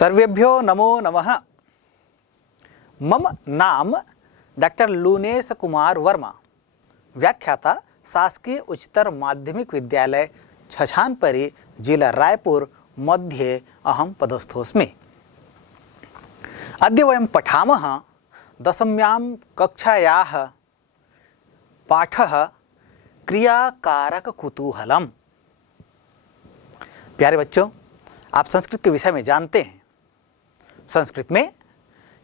सर्वेभ्यो नमो नमः। मम नाम डॉक्टर लूनेश कुमार वर्मा, व्याख्याता, शासकीय उच्चतर माध्यमिक विद्यालय छछानपरी, जिला रायपुर मध्ये अहं पदस्थोऽस्मि। अद्य वयं पठामः दशम्यां कक्षायाः पाठः क्रियाकारक कुतूहलम्। प्यारे बच्चों, आप संस्कृत के विषय में जानते हैं, संस्कृत में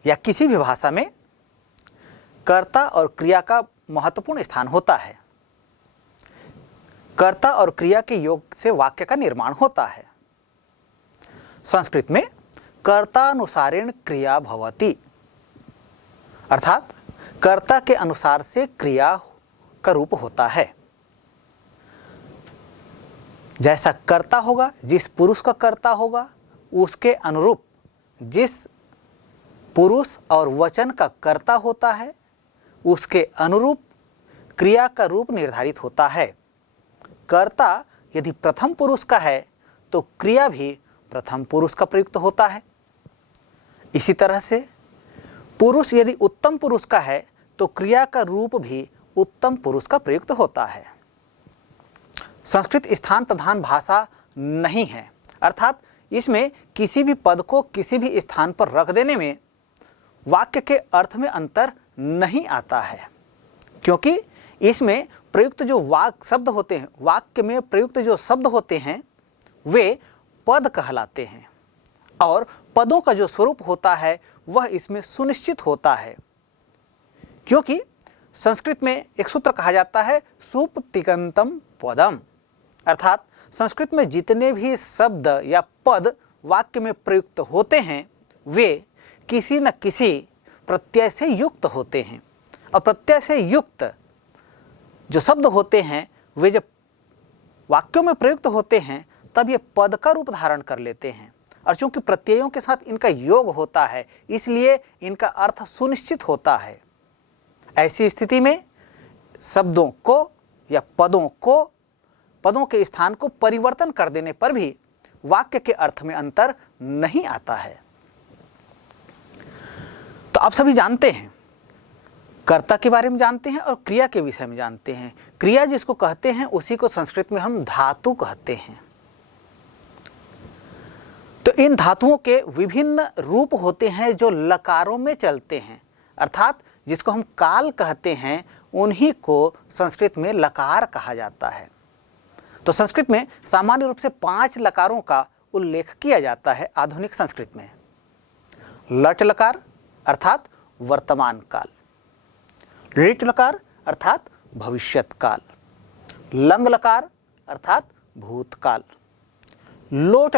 या किसी भी भाषा में कर्ता और क्रिया का महत्वपूर्ण स्थान होता है। कर्ता और क्रिया के योग से वाक्य का निर्माण होता है। संस्कृत में कर्तानुसारेण क्रिया भवति, अर्थात कर्ता के अनुसार से क्रिया का रूप होता है। जैसा कर्ता होगा, जिस पुरुष का कर्ता होगा, उसके अनुरूप जिस पुरुष और वचन का कर्ता होता है, उसके अनुरूप क्रिया का रूप निर्धारित होता है। कर्ता यदि प्रथम पुरुष का है तो क्रिया भी प्रथम पुरुष का प्रयुक्त होता है। इसी तरह से पुरुष यदि उत्तम पुरुष का है तो क्रिया का रूप भी उत्तम पुरुष का प्रयुक्त होता है। संस्कृत स्थान प्रधान भाषा नहीं है, अर्थात इसमें किसी भी पद को किसी भी स्थान पर रख देने में वाक्य के अर्थ में अंतर नहीं आता है, क्योंकि इसमें प्रयुक्त जो शब्द होते हैं, वाक्य में प्रयुक्त जो शब्द होते हैं वे पद कहलाते हैं और पदों का जो स्वरूप होता है वह इसमें सुनिश्चित होता है। क्योंकि संस्कृत में एक सूत्र कहा जाता है सुप्तिकंतम पदम, अर्थात संस्कृत में जितने भी शब्द या पद वाक्य में प्रयुक्त होते हैं वे किसी न किसी प्रत्यय से युक्त होते हैं, और प्रत्यय से युक्त जो शब्द होते हैं वे जब वाक्यों में प्रयुक्त होते हैं तब ये पद का रूप धारण कर लेते हैं। और चूंकि प्रत्ययों के साथ इनका योग होता है इसलिए इनका अर्थ सुनिश्चित होता है। ऐसी स्थिति में शब्दों को या पदों के स्थान को परिवर्तन कर देने पर भी वाक्य के अर्थ में अंतर नहीं आता है। तो आप सभी जानते हैं, कर्ता के बारे में जानते हैं और क्रिया के विषय में जानते हैं। क्रिया जिसको कहते हैं उसी को संस्कृत में हम धातु कहते हैं। तो इन धातुओं के विभिन्न रूप होते हैं जो लकारों में चलते हैं, अर्थात जिसको हम काल कहते हैं उन्हीं को संस्कृत में लकार कहा जाता है। तो संस्कृत में सामान्य रूप से 5 लकारों का उल्लेख किया जाता है आधुनिक संस्कृत में। लट लकार अर्थात वर्तमान काल, ऋट लकार अर्थात भविष्यत काल, लंग लकार अर्थात भूतकाल, लोट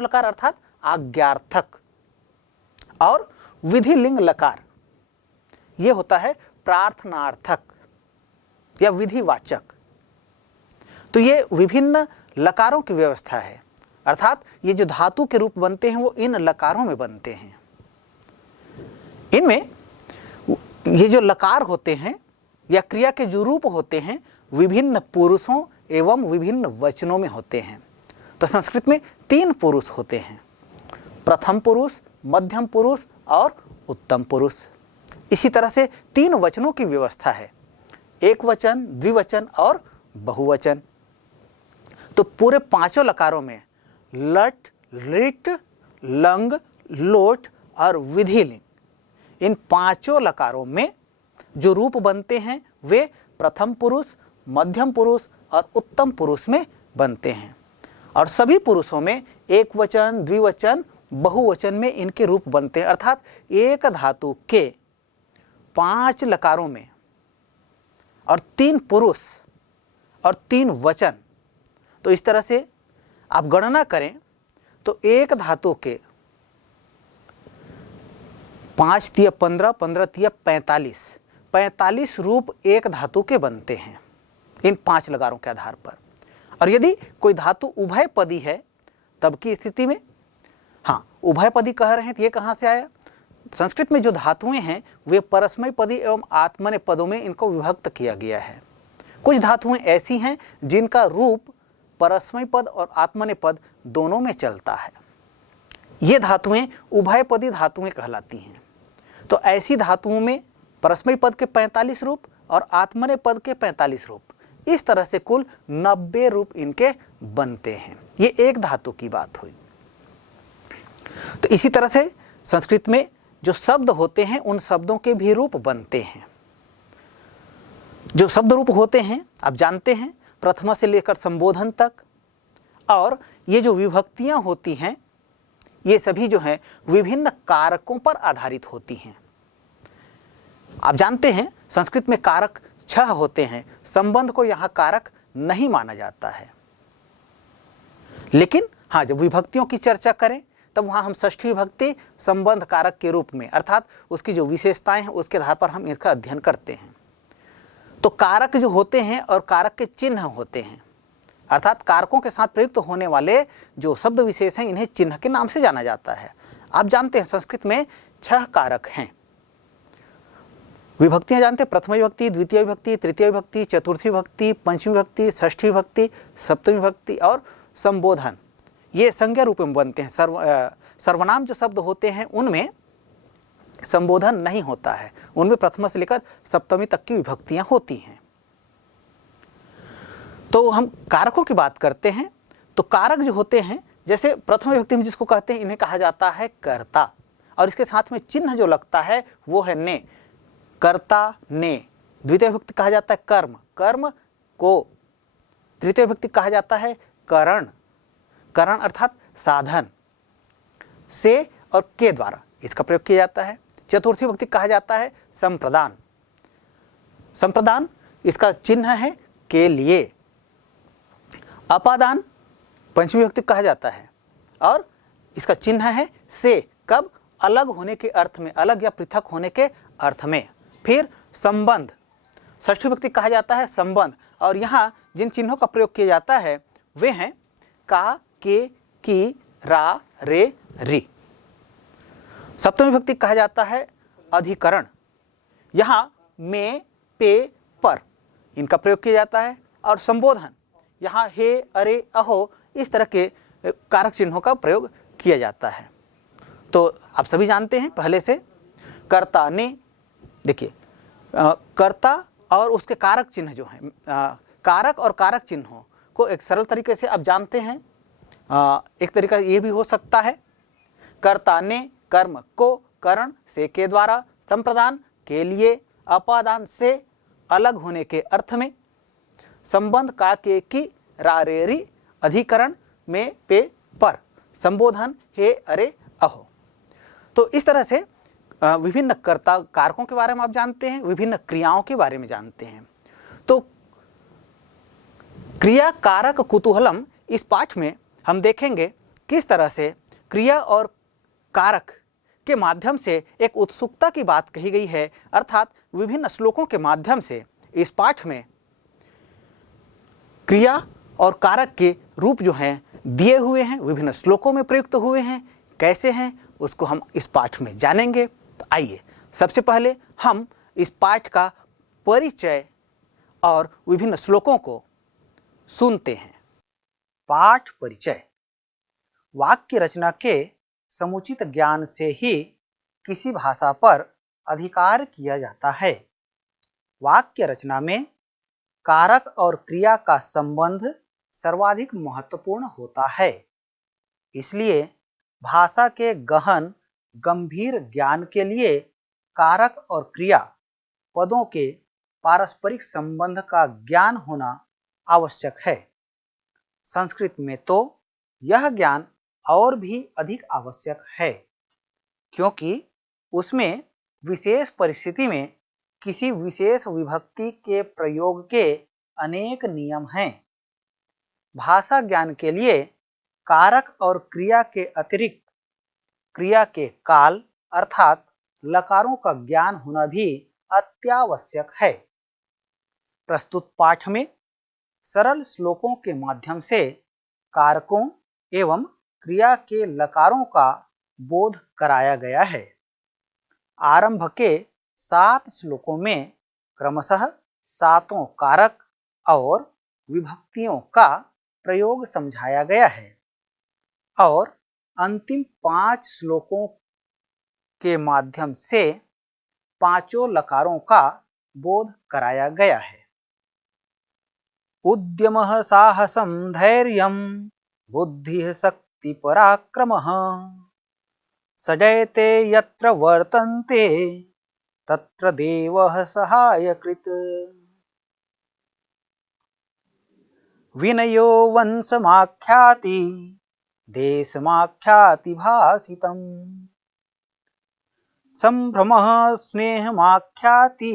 लकार अर्थात आज्ञार्थक, और विधिलिंग लकार ये होता है प्रार्थनार्थक या विधिवाचक। तो ये विभिन्न लकारों की व्यवस्था है, अर्थात ये जो धातु के रूप बनते हैं वो इन लकारों में बनते हैं। इनमें ये जो लकार होते हैं या क्रिया के जो रूप होते हैं विभिन्न पुरुषों एवं विभिन्न वचनों में होते हैं। तो संस्कृत में 3 पुरुष होते हैं, प्रथम पुरुष, मध्यम पुरुष और उत्तम पुरुष। इसी तरह से 3 वचनों की व्यवस्था है, एक वचन, द्विवचन और बहुवचन। तो पूरे 5 लकारों में लट, ऋट, लंग, लोट और विधिलिंग, इन 5 लकारों में जो रूप बनते हैं वे प्रथम पुरुष, मध्यम पुरुष और उत्तम पुरुष में बनते हैं। और सभी पुरुषों में एक वचन, द्विवचन, बहुवचन में इनके रूप बनते हैं, अर्थात एक धातु के 5 लकारों में और 3 पुरुष और 3 वचन। तो इस तरह से आप गणना करें तो एक धातु के 5 तिया 15, 15 तिया 45 रूप एक धातु के बनते हैं इन 5 लकारों के आधार पर। और यदि कोई धातु उभयपदी है तब की स्थिति में, हाँ उभयपदी कह रहे हैं तो ये कहाँ से आया? संस्कृत में जो धातुएं हैं वे परस्मैपदी एवं आत्मनेपदों में इनको विभक्त किया गया है। कुछ धातुएं ऐसी हैं जिनका रूप परस्मैपद और आत्मनेपद दोनों में चलता है। ये धातुएं उभयपदी धातुएं कहलाती हैं। तो ऐसी धातुओं में परस्मैपदी पद के 45 रूप और आत्मनेपदी पद के 45 रूप, इस तरह से कुल 90 रूप इनके बनते हैं। ये एक धातु की बात हुई। तो इसी तरह से संस्कृत में जो शब्द होते हैं उन शब्दों के भी रूप बनते हैं। जो शब्द रूप होते हैं आप जानते हैं, प्रथमा से लेकर संबोधन तक, और ये जो विभक्तियां होती हैं ये सभी जो हैं विभिन्न कारकों पर आधारित होती हैं। आप जानते हैं संस्कृत में कारक 6 होते हैं, संबंध को यहाँ कारक नहीं माना जाता है। लेकिन हाँ, जब विभक्तियों की चर्चा करें तब वहाँ हम षष्ठी विभक्ति संबंध कारक के रूप में, अर्थात उसकी जो विशेषताएं हैं उसके आधार पर हम इसका अध्ययन करते हैं। तो कारक जो होते हैं और कारक के चिन्ह होते हैं, अर्थात कारकों के साथ प्रयुक्त होने वाले जो शब्द विशेष हैं इन्हें चिन्ह के नाम से जाना जाता है। आप जानते हैं संस्कृत में 6 कारक हैं। विभक्तियां जानते हैं, प्रथम विभक्ति, द्वितीय विभक्ति, तृतीय विभक्ति, चतुर्थी विभक्ति, पंचमी विभक्ति, षष्ठी विभक्ति, सप्तमी विभक्ति और संबोधन। ये संज्ञा रूप में बनते हैं। सर्वनाम जो शब्द होते हैं उनमें संबोधन नहीं होता है, उनमें प्रथमा से लेकर सप्तमी तक की विभक्तियां होती हैं। तो हम कारकों की बात करते हैं। तो कारक जो होते हैं, जैसे प्रथम विभक्ति में जिसको कहते हैं, इन्हें कहा जाता है कर्ता, और इसके साथ में चिन्ह जो लगता है वो है ने, कर्ता ने। द्वितीय विभक्ति कहा जाता है कर्म, कर्म को। तृतीय विभक्ति कहा जाता है करण, करण अर्थात साधन, से और के द्वारा इसका प्रयोग किया जाता है। चतुर्थी विभक्ति कहा जाता है संप्रदान, संप्रदान इसका चिन्ह है के लिए। अपादान पंचमी विभक्ति कहा जाता है और इसका चिन्ह है से, कब? अलग होने के अर्थ में, अलग या पृथक होने के अर्थ में। फिर संबंध, षष्ठी विभक्ति कहा जाता है संबंध, और यहाँ जिन चिन्हों का प्रयोग किया जाता है वे हैं का, के, की, रा, रे, री। सप्तमी विभक्ति कहा जाता है अधिकरण, यहाँ में, पे, पर इनका प्रयोग किया जाता है। और संबोधन, यहाँ हे, अरे, अहो इस तरह के कारक चिन्हों का प्रयोग किया जाता है। तो आप सभी जानते हैं पहले से, कर्ता ने, देखिए कर्ता और उसके कारक चिन्ह जो हैं, कारक और कारक चिन्हों को एक सरल तरीके से आप जानते हैं। एक तरीका ये भी हो सकता है, कर्ता ने कर्म को करण से के द्वारा, संप्रदान के लिए, अपादान से अलग होने के अर्थ में, संबंध का, के, की, रा, रे, री, अधिकरण में, पे, पर, संबोधन हे, अरे, अहो। तो इस तरह से विभिन्न कर्ता कारकों के बारे में आप जानते हैं, विभिन्न क्रियाओं के बारे में जानते हैं। तो क्रिया कारक कुतूहलम इस पाठ में हम देखेंगे किस तरह से क्रिया और कारक के माध्यम से एक उत्सुकता की बात कही गई है, अर्थात विभिन्न श्लोकों के माध्यम से इस पाठ में क्रिया और कारक के रूप जो हैं दिए हुए हैं, विभिन्न श्लोकों में प्रयुक्त हुए हैं। कैसे हैं उसको हम इस पाठ में जानेंगे। तो आइए सबसे पहले हम इस पाठ का परिचय और विभिन्न श्लोकों को सुनते हैं। पाठ परिचय। वाक्य रचना के समुचित ज्ञान से ही किसी भाषा पर अधिकार किया जाता है। वाक्य रचना में कारक और क्रिया का संबंध सर्वाधिक महत्वपूर्ण होता है। इसलिए भाषा के गहन गंभीर ज्ञान के लिए कारक और क्रिया पदों के पारस्परिक संबंध का ज्ञान होना आवश्यक है। संस्कृत में तो यह ज्ञान और भी अधिक आवश्यक है, क्योंकि उसमें विशेष परिस्थिति में किसी विशेष विभक्ति के प्रयोग के अनेक नियम हैं। भाषा ज्ञान के लिए कारक और क्रिया के अतिरिक्त क्रिया के काल अर्थात लकारों का ज्ञान होना भी अत्यावश्यक है। प्रस्तुत पाठ में सरल श्लोकों के माध्यम से कारकों एवं क्रिया के लकारों का बोध कराया गया है। आरंभ के 7 श्लोकों में क्रमशः 7 कारक और विभक्तियों का प्रयोग समझाया गया है और अंतिम 5 श्लोकों के माध्यम से पांचों लकारों का बोध कराया गया है। उद्यमः साहसं धैर्यं बुद्धिः शक्ति पराक्रमः सजयते यत्र वर्तन्ते तत्र देवः सहायकृत्। विनयो वंशमाख्याति देशमाख्याति भासितम् संभ्रमः स्नेहमाख्याति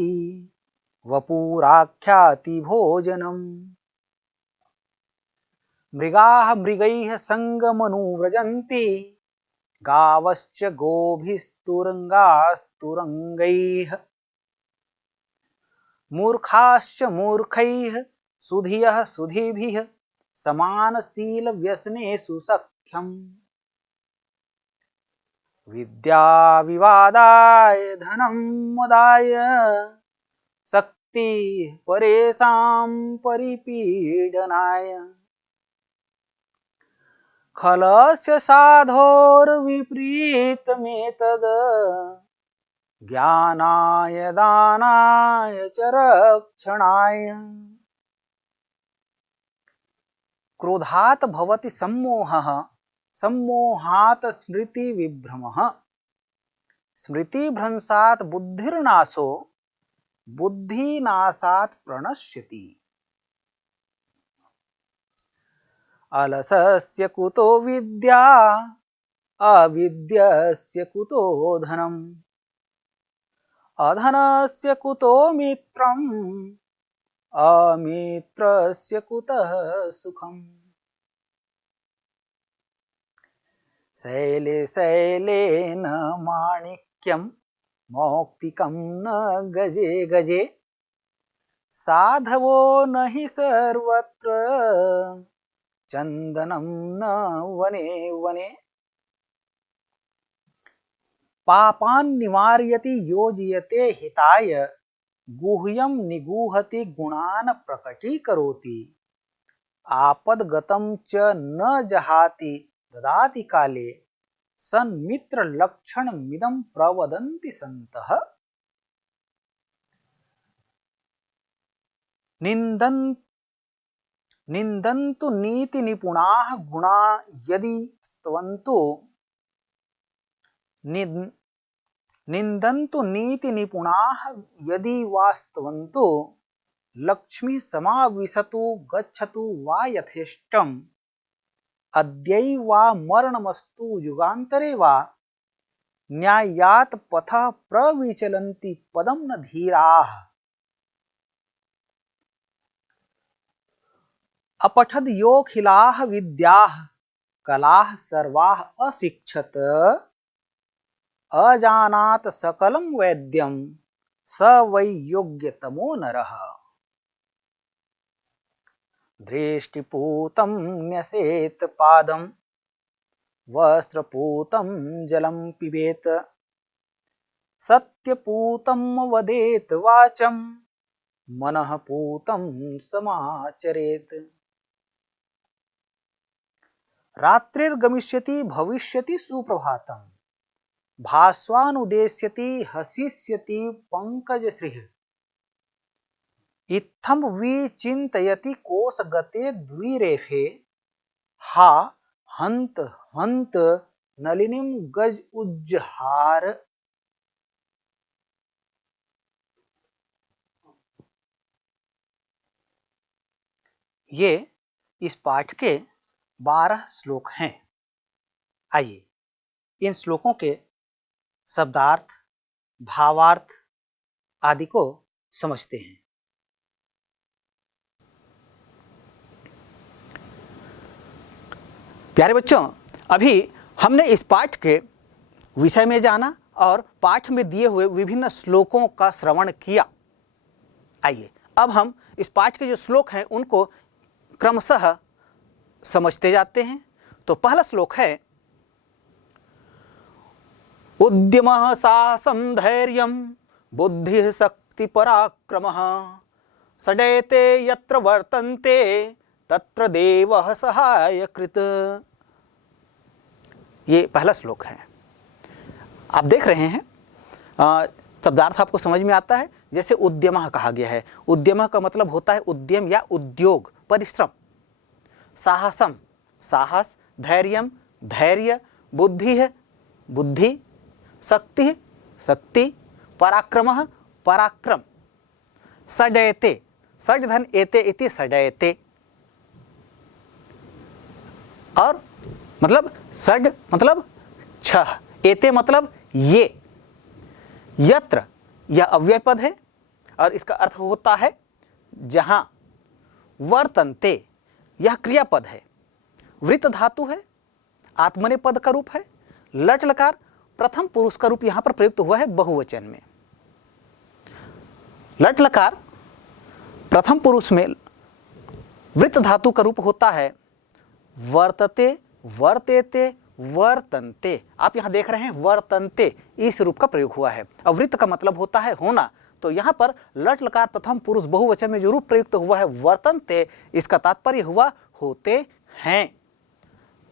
वपुराख्याति भोजनम् मृगाः मृगैः संगमनुव्रजन्ति गावश्च गोभिस्तुरंगास्तुरंगैः मूर्खाश्च मूर्खैः सुधियः सुधिभिः समानशील व्यसनेषु सख्यम् विद्या विवादाय धनं मदाय शक्ति परेषां परिपीडनाय खलस्य साधोर्विपरीतमेतद् ज्ञानाय दानाय च रक्षणाय। क्रोधात् भवति सम्मोहः सम्मोहात् स्मृति विभ्रमः स्मृतिभ्रंशात् बुद्धिर्नाशो बुद्धिनाशात् प्रणश्यति। अलसस्य कुतो विद्या अविद्यस्य कुतो धनम् अधनस्य कुतो मित्रम् अमित्रस्य कुतः सुखम्। शैले शैलेन माणिक्यं मौक्तिकं न गजे गजे साधवो न हि सर्वत्र चंदनम न वने वने। पापान् निवारयति योजयते हिताय गुह्यं निगूहति गुणान् प्रकटीकरोति आपद्गतं च न जहाति ददाति काले सन्मित्र लक्षणमिदं प्रवदन्ति सन्तः। निन्दन्तु नीति निपुणाः गुणा यदि स्तवन्तु निन्दन्तु नीति निपुणाः यदि वास्तवन्तु लक्ष्मी समाविशतु गच्छतु वा यथेष्टम् अद्यैव वा मरणमस्तु युगान्तरे वा न्यायात् पथः प्रविचलन्ति पदं न धीराः। अपठद योऽखिलाः विद्याः कलाः सर्वाः अशिक्षत अजानात् सकलं वैद्यं स वै योग्यतमो नरः। दृष्टिपूतं न्यसेत पादं वस्त्रपूतं जलं पिबेत सत्यपूतं वदेत वाचं मनःपूतं समाचरेत। रात्रिर्गमिष्यति भविष्यति सुप्रभातं भास्वानुदेश्यति हसिष्यति पंकजश्रीः इत्थं विचिन्तयति कोशगते द्विरेफे हा हन्त हन्त नलिनीं गज उज्जहार। ये इस पाठ के 12 श्लोक हैं। आइए इन श्लोकों के शब्दार्थ भावार्थ आदि को समझते हैं। प्यारे बच्चों, अभी हमने इस पाठ के विषय में जाना और पाठ में दिए हुए विभिन्न श्लोकों का श्रवण किया। आइए अब हम इस पाठ के जो श्लोक हैं उनको क्रमशः समझते जाते हैं। तो पहला श्लोक है उद्यमः साहसं धैर्यं बुद्धिः शक्ति पराक्रमः सजयते यत्र वर्तन्ते तत्र देवः सहायकृत्। ये पहला श्लोक है। आप देख रहे हैं शब्दार्थ आपको समझ में आता है। जैसे उद्यमः कहा गया है, उद्यमः का मतलब होता है उद्यम या उद्योग, परिश्रम। साहसम, साहस। धैर्यम, धैर्य। बुद्धि है, बुद्धि। शक्ति, शक्ति। पराक्रमः, पराक्रम। सडयते, सड धन एते इति सडयते। और मतलब सड मतलब छह, एते मतलब ये। यत्र यह अव्यय पद है और इसका अर्थ होता है जहां। वर्तन्ते यह क्रियापद है। वृत्त धातु है, आत्मनेपद का रूप है। लट लकार प्रथम पुरुष का रूप यहां पर प्रयुक्त हुआ है बहुवचन में। लट लकार प्रथम पुरुष में वृत्त धातु का रूप होता है वर्तते, वर्तेते, वर्तन्ते। आप यहां देख रहे हैं वर्तन्ते, इस रूप का प्रयोग हुआ है। अब वृत्त का मतलब होता है होना, तो यहां पर लट लकार प्रथम पुरुष बहुवचन में जो रूप प्रयुक्त हुआ है वर्तन्ते, इसका तात्पर्य हुआ होते हैं।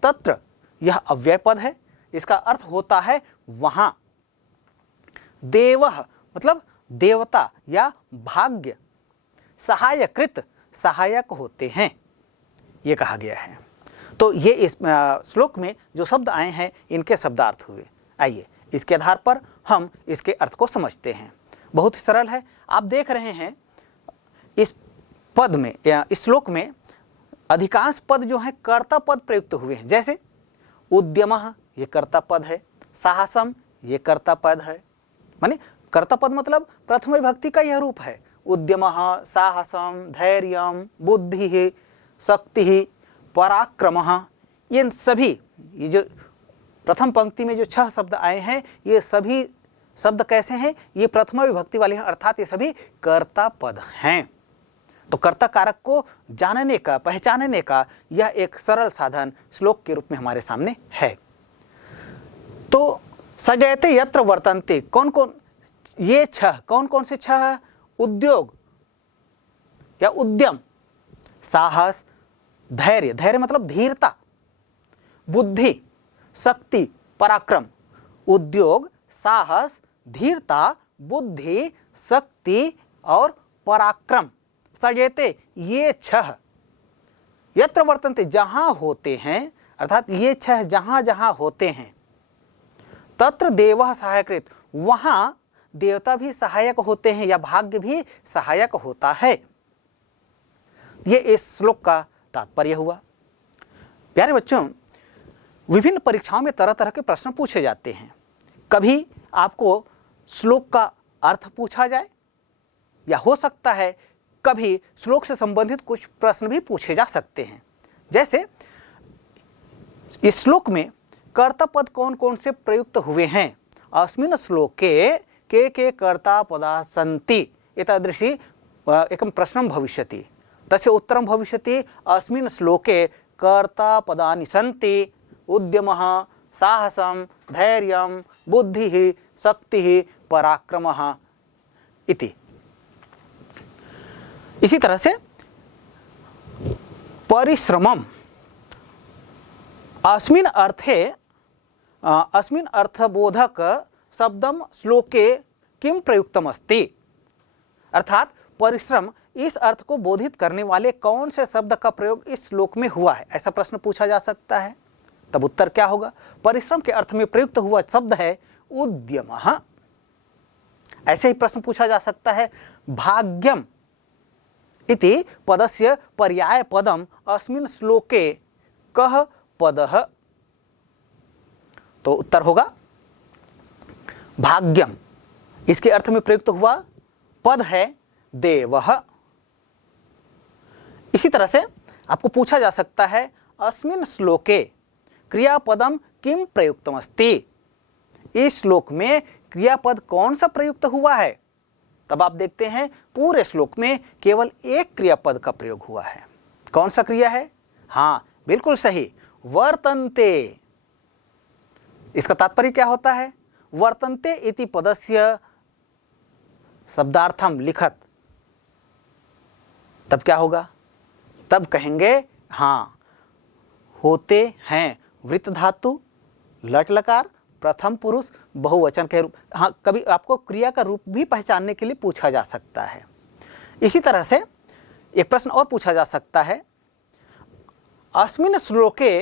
तत्र यह अव्यय पद है, इसका अर्थ होता है वहां। देवः मतलब देवता या भाग्य। सहायकृत सहायक होते हैं, ये कहा गया है। तो ये इस श्लोक में जो शब्द आए हैं इनके शब्दार्थ हुए। आइए इसके आधार पर हम इसके अर्थ को समझते हैं। बहुत ही सरल है। आप देख रहे हैं इस पद में या इस श्लोक में अधिकांश पद जो है कर्ता पद प्रयुक्त हुए हैं। जैसे उद्यमः ये कर्ता पद है, साहसम ये कर्ता पद है। माने कर्ता पद मतलब प्रथम विभक्ति का यह रूप है। उद्यमः, साहसम, धैर्यम, बुद्धि, शक्ति, पराक्रमः। इन सभी ये जो प्रथम पंक्ति में जो 6 शब्द आए हैं ये सभी शब्द कैसे हैं? ये प्रथमा विभक्ति वाले हैं, अर्थात ये सभी कर्ता पद हैं। तो कर्ता कारक को जानने का, पहचानने का यह एक सरल साधन श्लोक के रूप में हमारे सामने है। तो सजयते यत्र वर्तन्ते, कौन कौन ये 6, कौन कौन से 6? उद्योग या उद्यम, साहस, धैर्य, धैर्य मतलब धीरता, बुद्धि, शक्ति, पराक्रम। उद्योग, साहस, धीरता, बुद्धि, शक्ति और पराक्रम। सजेते ये 6 यत्र वर्तन्ते जहां होते हैं, अर्थात ये 6 जहां जहां होते हैं। तत्र देवः सहायकृत, वहां देवता भी सहायक होते हैं या भाग्य भी सहायक होता है। ये इस श्लोक का तात्पर्य हुआ। प्यारे बच्चों, विभिन्न परीक्षाओं में तरह तरह के प्रश्न पूछे जाते हैं। कभी आपको श्लोक का अर्थ पूछा जाए या हो सकता है कभी श्लोक से संबंधित कुछ प्रश्न भी पूछे जा सकते हैं। जैसे इस श्लोक में कर्ता पद कौन कौन से प्रयुक्त हुए हैं? अस्मिन् श्लोके के कर्ता पदा सन्ति एतादृशी एकं प्रश्नं भविष्यति। तस्य उत्तरं भविष्यति अस्मिन् श्लोके कर्ता पदानि सन्ति उद्यमः, साहसं, धैर्यं, बुद्धिः, शक्तिः, पराक्रमः इति। इसी तरह से परिश्रमम, अस्मिन् अर्थबोधक शब्दम श्लोके किम प्रयुक्तम अस्ति, अर्थात परिश्रम इस अर्थ को बोधित करने वाले कौन से शब्द का प्रयोग इस श्लोक में हुआ है, ऐसा प्रश्न पूछा जा सकता है। तब उत्तर क्या होगा? परिश्रम के अर्थ में प्रयुक्त हुआ शब्द है उद्यमः। ऐसे ही प्रश्न पूछा जा सकता है भाग्यम इति पदस्य पर्याय पदम अस्मिन् श्लोके कः पदः, तो उत्तर होगा भाग्यम। इसके अर्थ में प्रयुक्त हुआ पद है देवः। इसी तरह से आपको पूछा जा सकता है अस्मिन् श्लोके क्रियापदम किम प्रयुक्तमस्ति, इस श्लोक में क्रियापद कौन सा प्रयुक्त हुआ है? तब आप देखते हैं पूरे श्लोक में केवल एक क्रियापद का प्रयोग हुआ है। कौन सा क्रिया है? हाँ, बिल्कुल सही, वर्तन्ते। इसका तात्पर्य क्या होता है? वर्तन्ते इति पदस्य शब्दार्थम लिखत। तब क्या होगा? तब कहेंगे हाँ, होते हैं। वृत्त धातु लट लकार प्रथम पुरुष बहुवचन के रूप, हाँ कभी आपको क्रिया का रूप भी पहचानने के लिए पूछा जा सकता है। इसी तरह से एक प्रश्न और पूछा जा सकता है, अस्मिन् श्लोके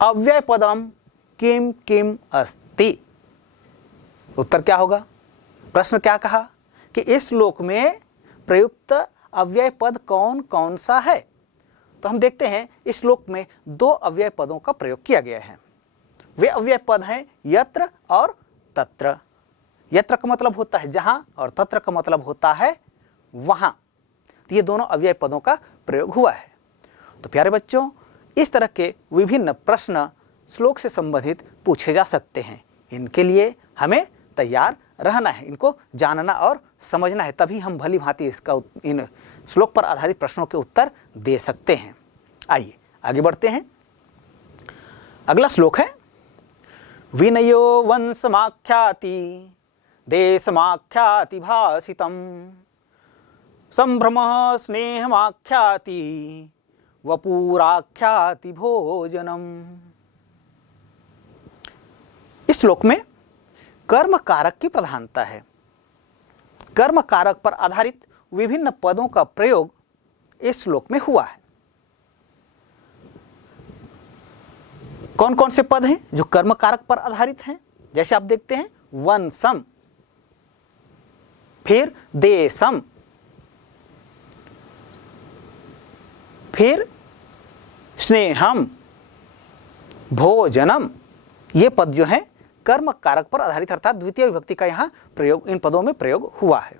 अव्यय पदम किम किम अस्ति। उत्तर क्या होगा? प्रश्न क्या कहा कि इस श्लोक में प्रयुक्त अव्यय पद कौन कौन सा है? तो हम देखते हैं इस श्लोक में दो अव्यय पदों का प्रयोग किया गया है। वे अव्यय पद हैं यत्र और तत्र। यत्र का मतलब होता है जहां और तत्र का मतलब होता है वहां। तो ये दोनों अव्यय पदों का प्रयोग हुआ है। तो प्यारे बच्चों, इस तरह के विभिन्न प्रश्न श्लोक से संबंधित पूछे जा सकते हैं। इनके लिए हमें तैयार रहना है, इनको जानना और समझना है, तभी हम भली भांति इन श्लोक पर आधारित प्रश्नों के उत्तर दे सकते हैं। आइए आगे बढ़ते हैं। अगला श्लोक है, विनयो वंशमाख्याति देशमाख्याति भाषितम संभ्रमः स्नेहमाख्याति वपुराख्याति भोजनम। इस श्लोक में कर्म कारक की प्रधानता है। कर्म कारक पर आधारित विभिन्न पदों का प्रयोग इस श्लोक में हुआ है। कौन कौन से पद हैं जो कर्म कारक पर आधारित हैं? जैसे आप देखते हैं वंशम, फिर देशम, फिर स्नेहम, भोजनम। ये पद जो है कर्म कारक पर आधारित अर्थात द्वितीय विभक्ति का यहाँ प्रयोग, इन पदों में प्रयोग हुआ है।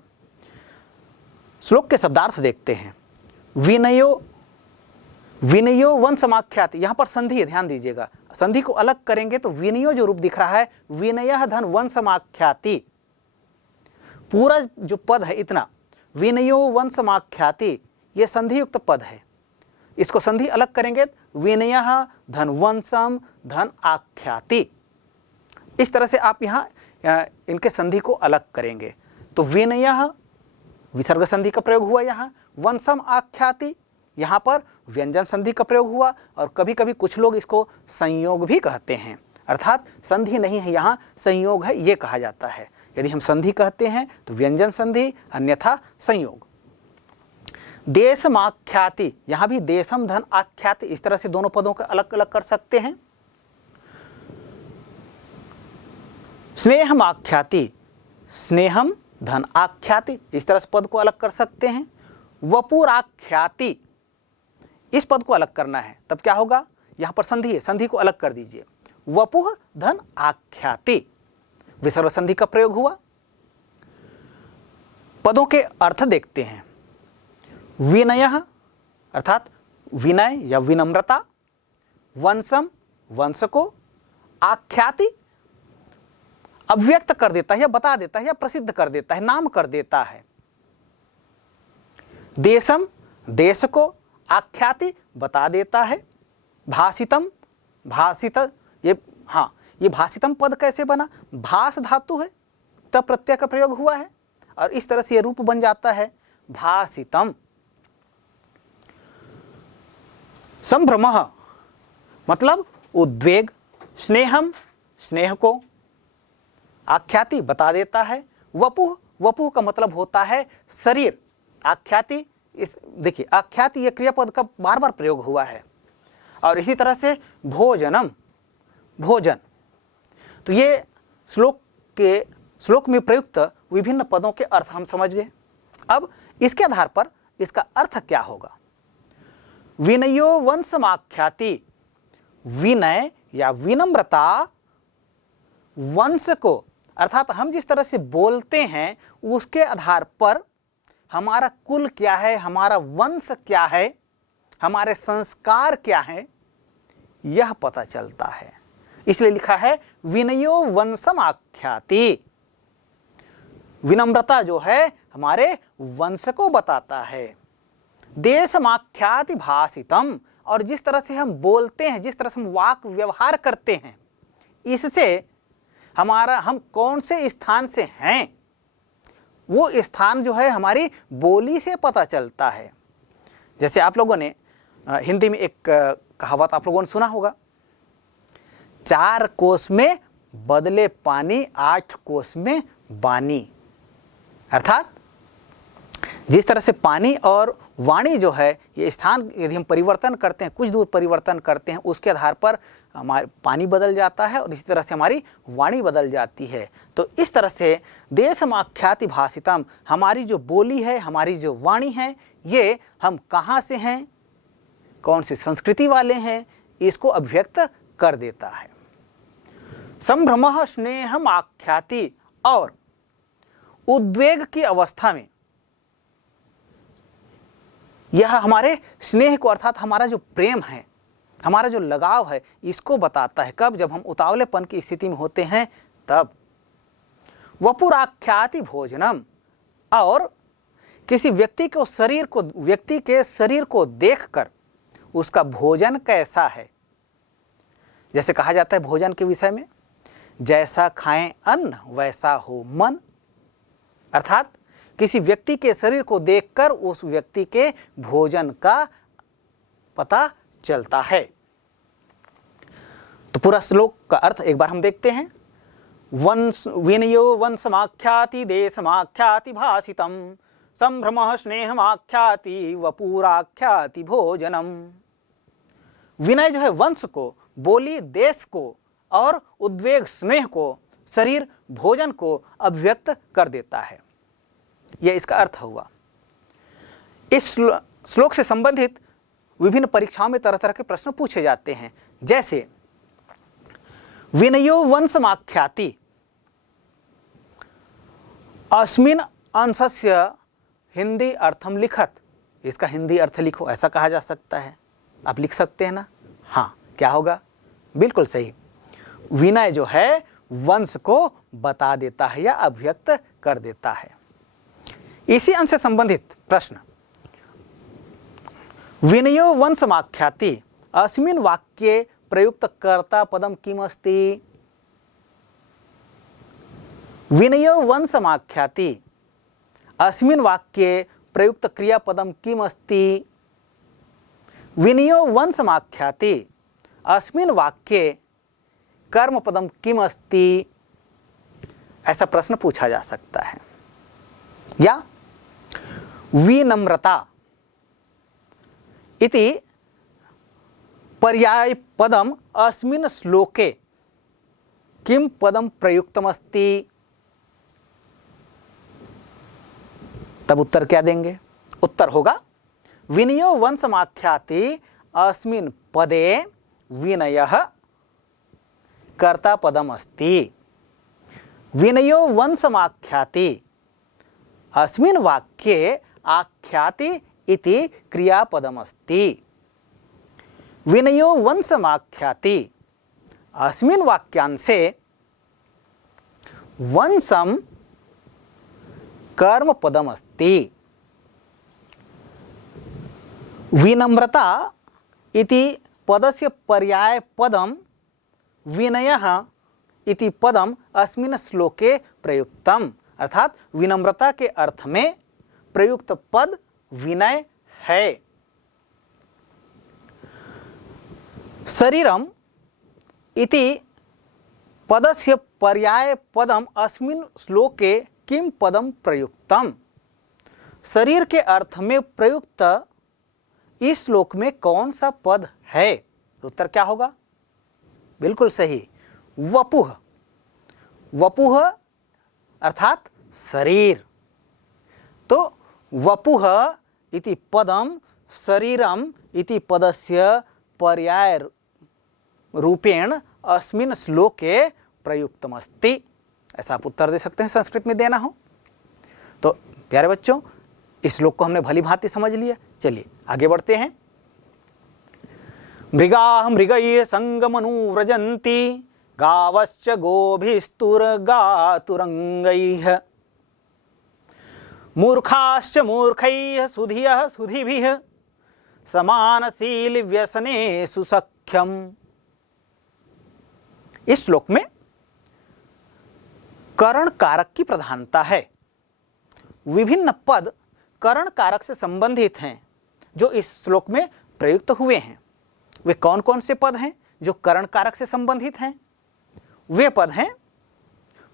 श्लोक के शब्दार्थ देखते हैं। विनयो वंशमाख्याति, यहाँ पर संधि है, ध्यान दीजिएगा। संधि को अलग करेंगे तो विनयो जो रूप दिख रहा है, विनयः धन वंशमाख्याति, पूरा जो पद है इतना विनयो वंशमाख्याति, ये संधि युक्त पद है। इसको संधि अलग करेंगे, विनयः धन वंशम धन आख्याति। इस तरह से आप यहाँ इनके संधि को अलग करेंगे तो विनयः विसर्ग संधि का प्रयोग हुआ, यहाँ वंशम आख्याति, यहाँ पर व्यंजन संधि का प्रयोग हुआ। और कभी कभी कुछ लोग इसको संयोग भी कहते हैं, अर्थात संधि नहीं है यहाँ, संयोग है, ये कहा जाता है। यदि हम संधि कहते हैं तो व्यंजन संधि, अन्यथा संयोग। देशमाख्याति, यहाँ भी देशम धन आख्याति, इस तरह से दोनों पदों का अलग अलग कर सकते हैं। स्नेहमाख्याति, स्नेहम धन आख्याति, इस तरह से पद को अलग कर सकते हैं। वपुराख्याति, इस पद को अलग करना है, तब क्या होगा? यहाँ पर संधि है, संधि को अलग कर दीजिए। वपुः धन आख्याति, विसर्ग संधि का प्रयोग हुआ। पदों के अर्थ देखते हैं। विनयः अर्थात विनय या विनम्रता, वंशम वंश को, आख्याति अभिव्यक्त कर देता है या बता देता है या प्रसिद्ध कर देता है, नाम कर देता है। देशम देश को, आख्याति बता देता है। भाषितम भाषित, ये भाषितम पद कैसे बना? भास धातु है तब प्रत्यय का प्रयोग हुआ है और इस तरह से ये रूप बन जाता है भाषितम। संभ्रमः मतलब उद्वेग, स्नेहम स्नेह को, आख्याति बता देता है। वपुः, वपुः का मतलब होता है शरीर। आख्याति, इस देखिए आख्याति ये क्रियापद का बार बार प्रयोग हुआ है। और इसी तरह से भोजनम, भोजन। तो ये श्लोक में प्रयुक्त विभिन्न पदों के अर्थ हम समझ गए। अब इसके आधार पर इसका अर्थ क्या होगा? विनयो वंशमाख्याति, विनय या विनम्रता वंश को, अर्थात हम जिस तरह से बोलते हैं उसके आधार पर हमारा कुल क्या है, हमारा वंश क्या है, हमारे संस्कार क्या है, यह पता चलता है। इसलिए लिखा है विनयो वंशमाख्याति। विनम्रता जो है हमारे वंश को बताता है। देशमाख्याति भाषितम, और जिस तरह से हम बोलते हैं, जिस तरह से हम वाक व्यवहार करते हैं, इससे हम कौन से स्थान से हैं, वो स्थान जो है हमारी बोली से पता चलता है। जैसे आप लोगों ने हिंदी में एक कहावत आप लोगों ने सुना होगा 4 कोस में बदले पानी 8 कोस में बानी। अर्थात जिस तरह से पानी और वाणी जो है ये स्थान यदि हम परिवर्तन करते हैं, कुछ दूर परिवर्तन करते हैं, उसके आधार पर हमारे पानी बदल जाता है और इसी तरह से हमारी वाणी बदल जाती है। तो इस तरह से देशमाख्याति भाषितम, हमारी जो बोली है, हमारी जो वाणी है, ये हम कहाँ से हैं, कौन सी संस्कृति वाले हैं, इसको अभिव्यक्त कर देता है। संभ्रमः स्नेहम आख्याति, और उद्वेग की अवस्था में यह हमारे स्नेह को, अर्थात हमारा जो प्रेम है, हमारा जो लगाव है, इसको बताता है। कब? जब हम उतावलेपन की स्थिति में होते हैं तब। वपुराख्याति भोजनम, और किसी व्यक्ति के शरीर को देखकर उसका भोजन कैसा है। जैसे कहा जाता है भोजन के विषय में, जैसा खाएं अन्न वैसा हो मन। अर्थात किसी व्यक्ति के शरीर को देखकर उस व्यक्ति के भोजन का पता चलता है। तो पूरा श्लोक का अर्थ एक बार हम देखते हैं। वंश विनयो वंशमाख्याति देशमाख्याति भाषितम, संभ्रमः स्नेहमाख्याति वपुराख्याति भोजनम। विनय जो है वंश को, बोली देश को, और उद्वेग स्नेह को, शरीर भोजन को अभिव्यक्त कर देता है। यह इसका अर्थ हुआ। इस श्लोक से संबंधित विभिन्न परीक्षाओं में तरह तरह के प्रश्न पूछे जाते हैं। जैसे विनयो वंशमाख्याति, अस्मिन् अंशस्य हिंदी अर्थम लिखत, इसका हिंदी अर्थ लिखो, ऐसा कहा जा सकता है। आप लिख सकते हैं ना? हाँ, क्या होगा? बिल्कुल सही। विनय जो है वंश को बता देता है या अभिव्यक्त कर देता है। इसी अंश से संबंधित प्रश्न, विनयो वंशमाख्याति अस्मिन् वाक्ये प्रयुक्त कर्ता पदम किम अस्ति। विनयो वंशमाख्याति अस्मिन् वाक्ये प्रयुक्त क्रियापदम किम अस्ति। विनयो वंशमाख्याति अस्मिन् वाक्ये कर्मपदम किम अस्ति। ऐसा प्रश्न पूछा जा सकता है। या विनम्रता इति पर्याय पदम अस्मिन् श्लोके किम पदम प्रयुक्तमस्ति। तब उत्तर क्या देंगे? उत्तर होगा विनयो वंशमाख्याति अस्मिन् पदे विनयः कर्ता पदम अस्ति। विनयो वंशमाख्याति अस्मिन् वाक्ये आख्याति इति क्रियापदम अस्ति। विनयो वंशमाख्याति अस्मिन् वाक्यांशे वंशम कर्मपदम अस्ति। विनम्रता इति पदस्य पर्याय पदम विनयः इति पदम अस्मिन् श्लोके प्रयुक्तम। अर्थात विनम्रता के अर्थ में प्रयुक्त पद विनय है। शरीरम इति पदस्य पर्याय पदम अस्मिन् श्लोके किम पदम प्रयुक्तम। शरीर के अर्थ में प्रयुक्त इस श्लोक में कौन सा पद है? उत्तर क्या होगा? बिल्कुल सही, वपुः। वपुः अर्थात शरीर। तो वपुः इति पदम शरीरम इति पदस्य पर्याय रूपेण अस्मिन् श्लोके प्रयुक्तमस्ति। ऐसा आप उत्तर दे सकते हैं संस्कृत में देना हो तो। प्यारे बच्चों, इस श्लोक को हमने भली भांति समझ लिया। चलिए आगे बढ़ते हैं। मृगाः मृगैः संगमनुव्रजन्ति गावश्च गोभिस्तुर्गातुरंगैः मूर्खाश्च मूर्खैः सुधियः सुधिभिः समानशील व्यसनेषु सख्यम। इस श्लोक में करण कारक की प्रधानता है। विभिन्न पद करण कारक से संबंधित हैं जो इस श्लोक में प्रयुक्त हुए हैं। वे कौन कौन से पद हैं? जो करण कारक से संबंधित हैं वे पद हैं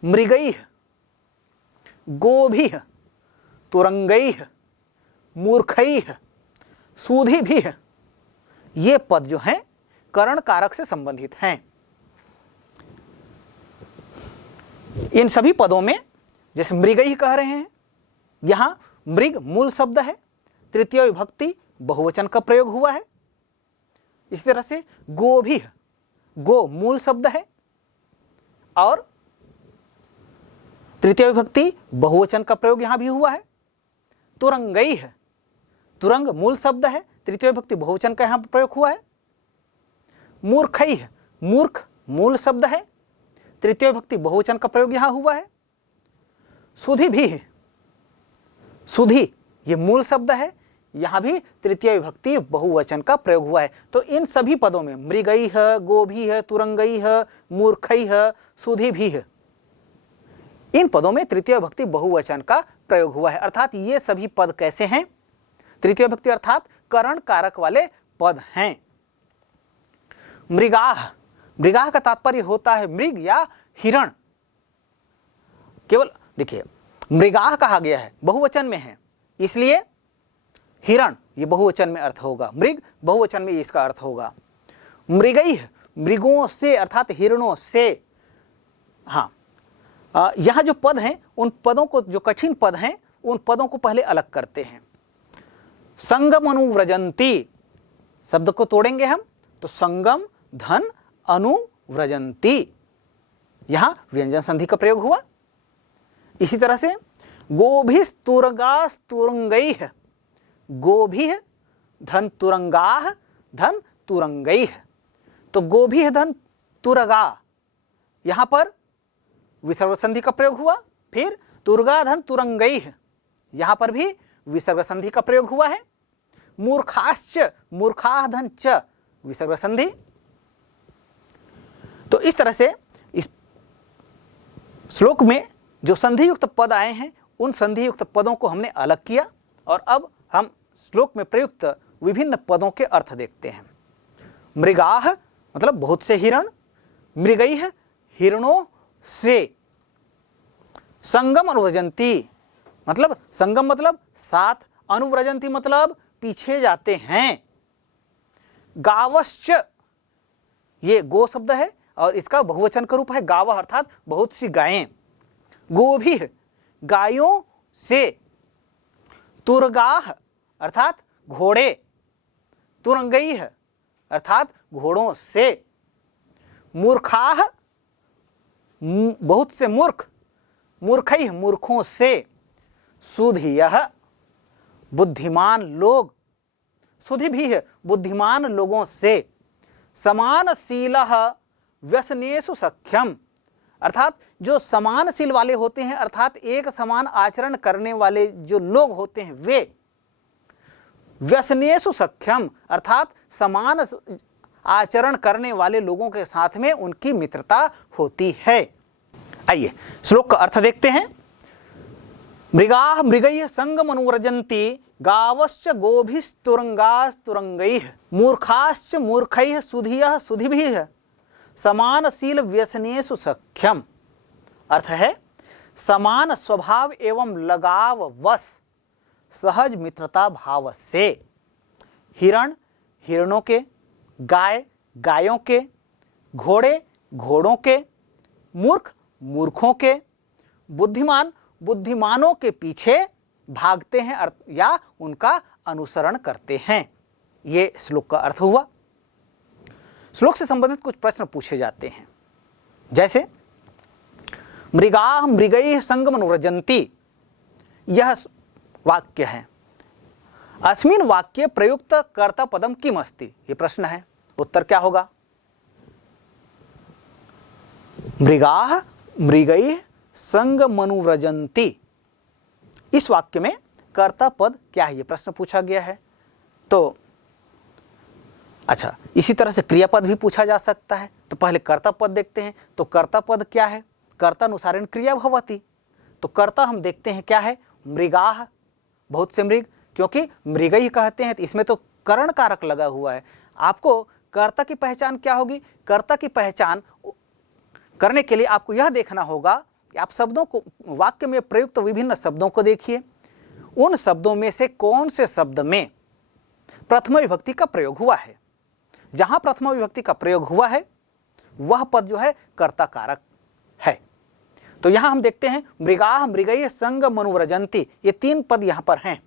मृगैः, गोभिः, तुरंगैः, मूर्खैः, सूधिभिः। ये पद जो हैं करण कारक से संबंधित हैं। इन सभी पदों में जैसे मृगैः कह रहे हैं, यहां मृग मूल शब्द है, तृतीय विभक्ति बहुवचन का प्रयोग हुआ है। इसी तरह से गोभिः, गो मूल शब्द है और तृतीय विभक्ति बहुवचन का प्रयोग यहां भी हुआ है। तुरंगैः, तुरंग मूल शब्द है, तृतीय विभक्ति बहुवचन का यहां पर प्रयोग हुआ है। मूर्खैः, मूर्ख मूल शब्द है, तृतीय विभक्ति बहुवचन का प्रयोग यहां हुआ है। सुधिभिः, सुधि ये मूल शब्द है, यहां भी तृतीय विभक्ति बहुवचन का प्रयोग हुआ है। तो इन सभी पदों में मृगैः, गोभिः, तुरंगैः, मूर्खैः, सुधिभिः, इन पदों में तृतीय विभक्ति बहुवचन का प्रयोग हुआ है। अर्थात ये सभी पद कैसे हैं? तृतीय विभक्ति अर्थात करण कारक वाले पद हैं। मृगाः, मृगाः का तात्पर्य होता है मृग या हिरण। केवल देखिए मृगाः कहा गया है, बहुवचन में है, इसलिए हिरण ये बहुवचन में अर्थ होगा, मृग बहुवचन में इसका अर्थ होगा। मृगैः, मृगों से अर्थात हिरणों से। हाँ, यहाँ जो पद हैं उन पदों को, जो कठिन पद हैं उन पदों को पहले अलग करते हैं। संगम अनुव्रजंती शब्द को तोड़ेंगे हम तो संगम धन अनुव्रजंती, यहां व्यंजन संधि का प्रयोग हुआ। इसी तरह से गोभिस्तुरगास्तुरंगैः, गोभिः धन तुरंगाः धन तुरंगैः। तो गोभिः धन तुरगा, यहां पर विसर्ग संधि का प्रयोग हुआ। फिर तुरगा धन तुरंगैः, यहां पर भी विसर्ग संधि का प्रयोग हुआ है। मूर्खाश्च, मूर्खाः धन च, विसर्ग संधि। तो इस तरह से इस श्लोक में जो संधि युक्त पद आए हैं उन संधि युक्त पदों को हमने अलग किया और अब हम श्लोक में प्रयुक्त विभिन्न पदों के अर्थ देखते हैं। मृगाः मतलब बहुत से हिरण, मृगैः हिरणों से, संगम अनुव्रजंती मतलब संगम मतलब साथ, अनुव्रजंती मतलब पीछे जाते हैं। गावश्च ये गो शब्द है और इसका बहुवचन का रूप है गावः अर्थात बहुत सी गायें। गोभिः गायों से, तुरगाः अर्थात घोड़े, तुरंगैः अर्थात घोड़ों से। मूर्खाः बहुत से मूर्ख, मूर्खैः मूर्खों से। सुधियः बुद्धिमान लोग, सुधिभिः बुद्धिमान लोगों से। समानशीलः व्यसनेषु सख्यम अर्थात जो समानशील वाले होते हैं अर्थात एक समान आचरण करने वाले जो लोग होते हैं वे। व्यसनेषु सख्यम अर्थात समान आचरण करने वाले लोगों के साथ में उनकी मित्रता होती है। आइए श्लोक का अर्थ देखते हैं। मृगाः मृगैः संगम अनुव्रजन्ति, गावश्च गोभिस्तुरंगास्तुरंगैः, मूर्खाश्च मूर्खैः सुधियः सुधिभिः, समानशील व्यसनेषु सख्यम। अर्थ है समान स्वभाव एवं लगाव वश सहज मित्रता भाव से। हिरण हिरणों के, गाय गायों के, घोड़े घोड़ों के, मूर्ख मूर्खों के, बुद्धिमान बुद्धिमानों के पीछे भागते हैं या उनका अनुसरण करते हैं। ये श्लोक का अर्थ हुआ। श्लोक से संबंधित कुछ प्रश्न पूछे जाते हैं, जैसे मृगाः मृगैः संगम अनुव्रजन्ति, यह वाक्य है। अस्मिन् वाक्ये प्रयुक्त कर्ता पदम किम अस्ति, ये प्रश्न है। उत्तर क्या होगा? मृगाः मृगैः संगम अनुव्रजन्ति, इस वाक्य में कर्ता पद क्या है, ये प्रश्न पूछा गया है। तो अच्छा, इसी तरह से क्रियापद भी पूछा जा सकता है। तो पहले कर्ता पद देखते हैं। तो कर्ता पद क्या है? कर्तानुसारेण क्रिया भवति। तो कर्ता हम देखते हैं क्या है? मृगाः बहुत से मृग, क्योंकि मृगैः कहते हैं तो इसमें तो करण कारक लगा हुआ है। आपको कर्ता की पहचान क्या होगी? कर्ता की पहचान करने के लिए आपको यह देखना होगा कि आप शब्दों को, वाक्य में प्रयुक्त विभिन्न शब्दों को देखिए, उन शब्दों में से कौन से शब्द में प्रथम विभक्ति का प्रयोग हुआ है। जहां प्रथम विभक्ति का प्रयोग हुआ है वह पद जो है कर्ता कारक है। तो यहां हम देखते हैं मृगाः मृगैः संग मनुव्रजन्ति, ये 3 पद यहां पर हैं।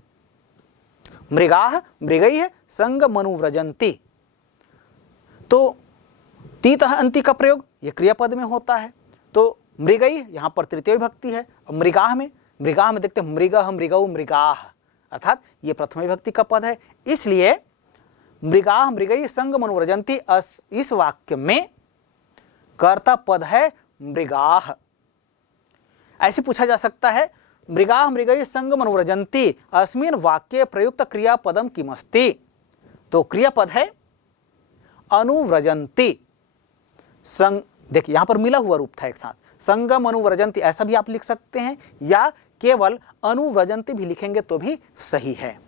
मृगाः मृगैः संग मनुव्रजन्ति, तो तीतः अंति का प्रयोग ये क्रियापद में होता है। तो मृगैः यहां पर तृतीय विभक्ति है। मृगाः में देखते हैं मृगः मृगौ मृगाः, अर्थात ये प्रथम विभक्ति का पद है। इसलिए मृगाः मृगैः संग मनुव्रजन्ति, इस वाक्य में कर्ता पद है मृगाः। ऐसे पूछा जा सकता है मृगाः मृगैः संग मनुव्रजन्ति अस्मिन् वाक्ये प्रयुक्त क्रियापदम किमस्ति। तो क्रियापद है अनुव्रजन्ति। संग, देखिए यहां पर मिला हुआ रूप था एक साथ, संगम अनुव्रजन्ति ऐसा भी आप लिख सकते हैं, या केवल अनुव्रजन्ति भी लिखेंगे तो भी सही है।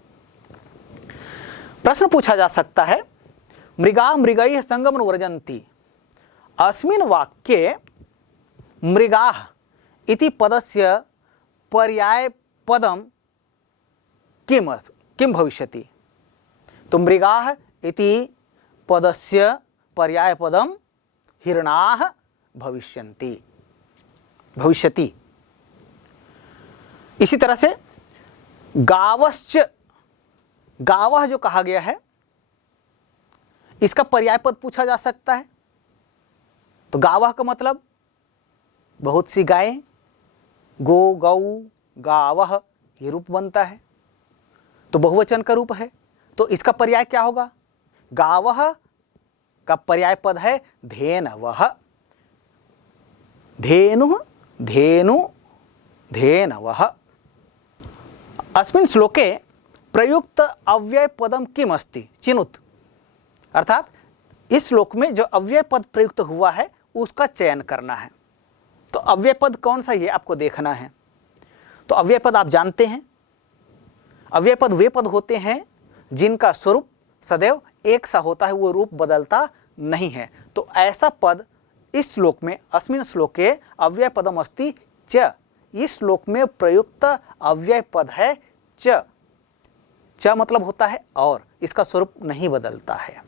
प्रश्न पूछा जा सकता है मृगाः मृगैः संगम अनुव्रजन्ति अस्मिन् वाक्ये मृगाः इति पदस्य पर्याय पदम किम भविष्यति। तो मृगाः इति पदस्य पर्याय पदम हिरणाः भविष्यन्ति। इसी तरह से गावश्च, गावः जो कहा गया है इसका पर्याय पद पूछा जा सकता है। तो गावः का मतलब बहुत सी गायें, गो गौ गावः ये रूप बनता है, तो बहुवचन का रूप है। तो इसका पर्याय क्या होगा? गावः का पर्याय पद है धेनवः। धेनुः धेनु धेनवः। अस्मिन् श्लोके प्रयुक्त अव्यय पदम किम अस्ति चिनुत, अर्थात इस श्लोक में जो अव्यय पद प्रयुक्त हुआ है उसका चयन करना है। तो अव्यय पद कौन सा ये आपको देखना है। तो अव्यय पद आप जानते हैं, अव्यय पद वे पद होते हैं जिनका स्वरूप सदैव एक सा होता है, वो रूप बदलता नहीं है। तो ऐसा पद इस श्लोक में, अस्मिन् श्लोके अव्यय पदम अस्ति च, इस श्लोक में प्रयुक्त अव्यय पद है च। च मतलब होता है और, इसका स्वरूप नहीं बदलता है।